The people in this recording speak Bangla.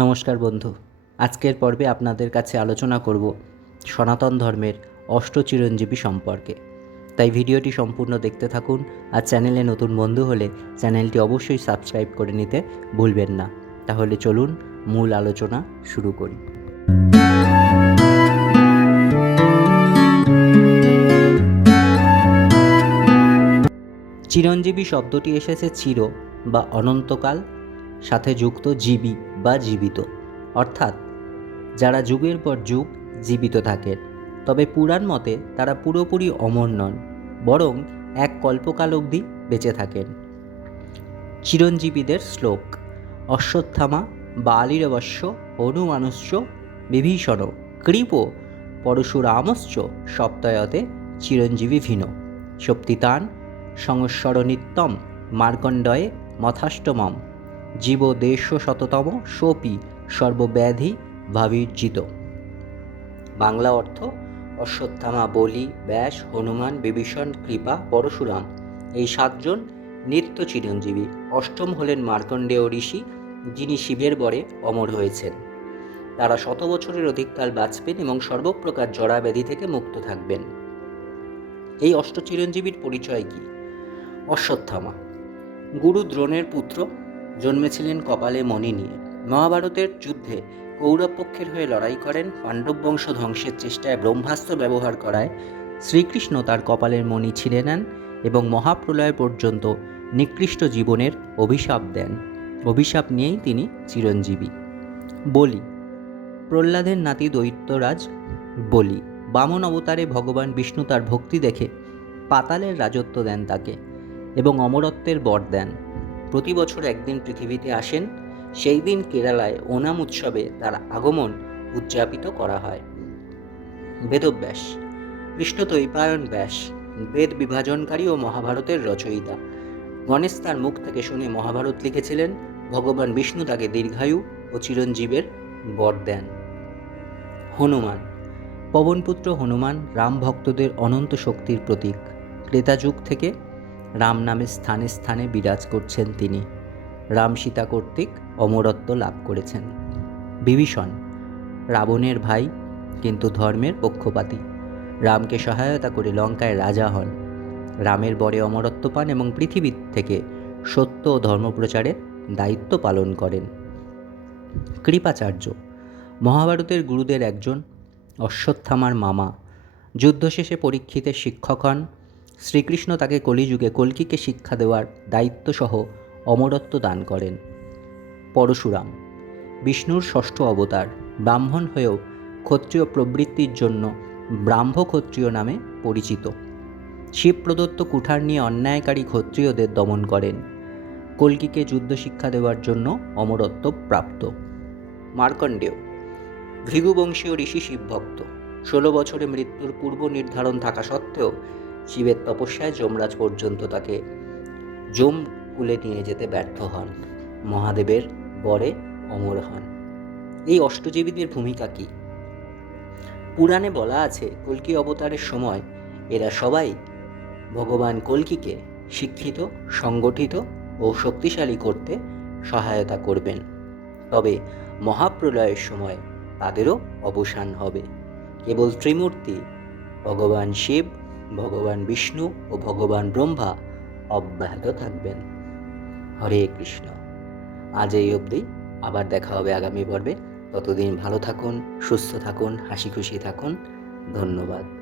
নমস্কার বন্ধু। আজকের পর্বে আপনাদের কাছে আলোচনা করব সনাতন ধর্মের অষ্ট চিরঞ্জীবী সম্পর্কে। তাই ভিডিওটি সম্পূর্ণ দেখতে থাকুন আর চ্যানেলে নতুন বন্ধু হলে চ্যানেলটি অবশ্যই সাবস্ক্রাইব করে নিতে ভুলবেন না। তাহলে চলুন মূল আলোচনা শুরু করি। চিরঞ্জীবী শব্দটি এসেছে চির বা অনন্তকাল, সাথে যুক্ত জীবী। বা জীবিত। অর্থাৎ, যারা যুগের পর যুগ জীবিত থাকেন তবে পুরাণ মতে তারা পুরোপুরি অমর নন, বরং এক কল্পকাল অবধি বেঁচে থাকেন। চিরঞ্জীবীদের শ্লোক, অশ্বত্থামা বা বালিরবস্য হনুমানুষ্য, বিভীষণ, কৃপ, পরশুরামশ্চ, সপ্তায়তে চিরঞ্জীবী ভিন শক্তিতান সংস্বর নিত্যম মার্কণ্ডয়ে, মথাষ্টমম। জীব দেশ শততম সোপি সর্বব্যাধি ভাবির্জিত। বাংলা অর্থ, অশ্বত্থামা, বলি, ব্যাস, হনুমান, বিভীষণ, কৃপা, পরশুরাম। এই সাতজন নিত্য চিরঞ্জীবী। অষ্টম হলেন মার্কণ্ডেয় ঋষি, যিনি শিবের বরে অমর হয়েছেন। তারা শত বছরের অধিককাল বাঁচবেন এবং সর্বপ্রকার জড়া ব্যাধি থেকে মুক্ত থাকবেন। এই অষ্ট চিরঞ্জীবীর পরিচয় কি? অশ্বত্থামা। গুরু দ্রোণের পুত্র জন্মেছিলেন কপালে মণি নিয়ে। মহাভারতের যুদ্ধে কৌরব পক্ষের হয়ে লড়াই করেন পাণ্ডব বংশ ধ্বংসের চেষ্টায় ব্রহ্মাস্ত্র ব্যবহার করায় শ্রীকৃষ্ণ তার কপালের মণি ছিঁড়ে নেন এবং মহাপ্রলয় পর্যন্ত নিকৃষ্ট জীবনের অভিশাপ দেন। অভিশাপ নিয়েই তিনি চিরঞ্জীবী। বলি, প্রহ্লাদের নাতি দৈত্যরাজ, বলি, বামন অবতারে ভগবান বিষ্ণু তার ভক্তি দেখে পাতালের রাজত্ব দেন তাকে এবং অমরত্বের বর দেন। প্রতি বছর একদিন পৃথিবীতে আসেন, সেই দিন কেরালায় ওনাম উৎসবে তার আগমন উদযাপিত করা হয়। বেদব্যাস, কৃষ্ণ তৈপায়ন ব্যাস, বেদ বিভাজনকারী ও মহাভারতের রচয়িতা। গণেশ তার মুখ থেকে শুনে মহাভারত লিখেছিলেন, ভগবান বিষ্ণু তাকে দীর্ঘায়ু ও চিরঞ্জীবের বর দেন। হনুমান, পবনপুত্র হনুমান রাম ভক্তদের অনন্ত শক্তির প্রতীক। ক্রেতা যুগ থেকে রাম নামে স্থানে স্থানে বিরাজ করছেন তিনি। রাম সীতা কর্তৃক অমরত্ব লাভ করেছেন। বিভীষণ, রাবণের ভাই, কিন্তু ধর্মের পক্ষপাতী। রামকে সহায়তা করে লঙ্কায় রাজা হন। রামের বরে অমরত্ব পান এবং পৃথিবী থেকে সত্য ও ধর্মপ্রচারের দায়িত্ব পালন করেন। কৃপাচার্য, মহাভারতের গুরুদের একজন অশ্বত্থামার মামা। যুদ্ধ শেষে পরীক্ষিতের শিক্ষক হন। শ্রীকৃষ্ণ তাকে কলিযুগে কল্কিকে শিক্ষা দেওয়ার দায়িত্বসহ অমরত্ব দান করেন। পরশুরাম, বিষ্ণুর ষষ্ঠ অবতার, ব্রাহ্মণ হয়েও ক্ষত্রিয় প্রবৃত্তির জন্য ব্রাহ্ম ক্ষত্রিয় নামে পরিচিত। শিব প্রদত্ত কুঠার নিয়ে অন্যায়কারী ক্ষত্রিয়দের দমন করেন। কল্কিকে যুদ্ধ শিক্ষা দেওয়ার জন্য অমরত্ব প্রাপ্ত। মার্কণ্ডেয়, ভৃগুবংশীয় ঋষি শিবভক্ত, ষোলো বছরে মৃত্যুর পূর্ব নির্ধারণ থাকা সত্ত্বেও শিবের তপস্যায় যমরাজ পর্যন্ত তাকে যম কুলে নিয়ে যেতে ব্যর্থ হন। মহাদেবের বরে অমর হন। এই অষ্টজীবীদের ভূমিকা কি? পুরাণে বলা আছে, কল্কি অবতারের সময় এরা সবাই ভগবান কল্কিকে শিক্ষিত, সংগঠিত ও শক্তিশালী করতে সহায়তা করবেন। তবে মহাপ্রলয়ের সময় তাদেরও অবসান হবে। কেবল ত্রিমূর্তি, ভগবান শিব ভগবান বিষ্ণু ও ভগবান ব্রহ্মা অব্যাহত থাকবেন। হরে কৃষ্ণ। আজ এই অবধি আবার দেখা হবে আগামী পর্বে। ততদিন ভালো থাকুন, সুস্থ থাকুন হাসি খুশি থাকুন। ধন্যবাদ।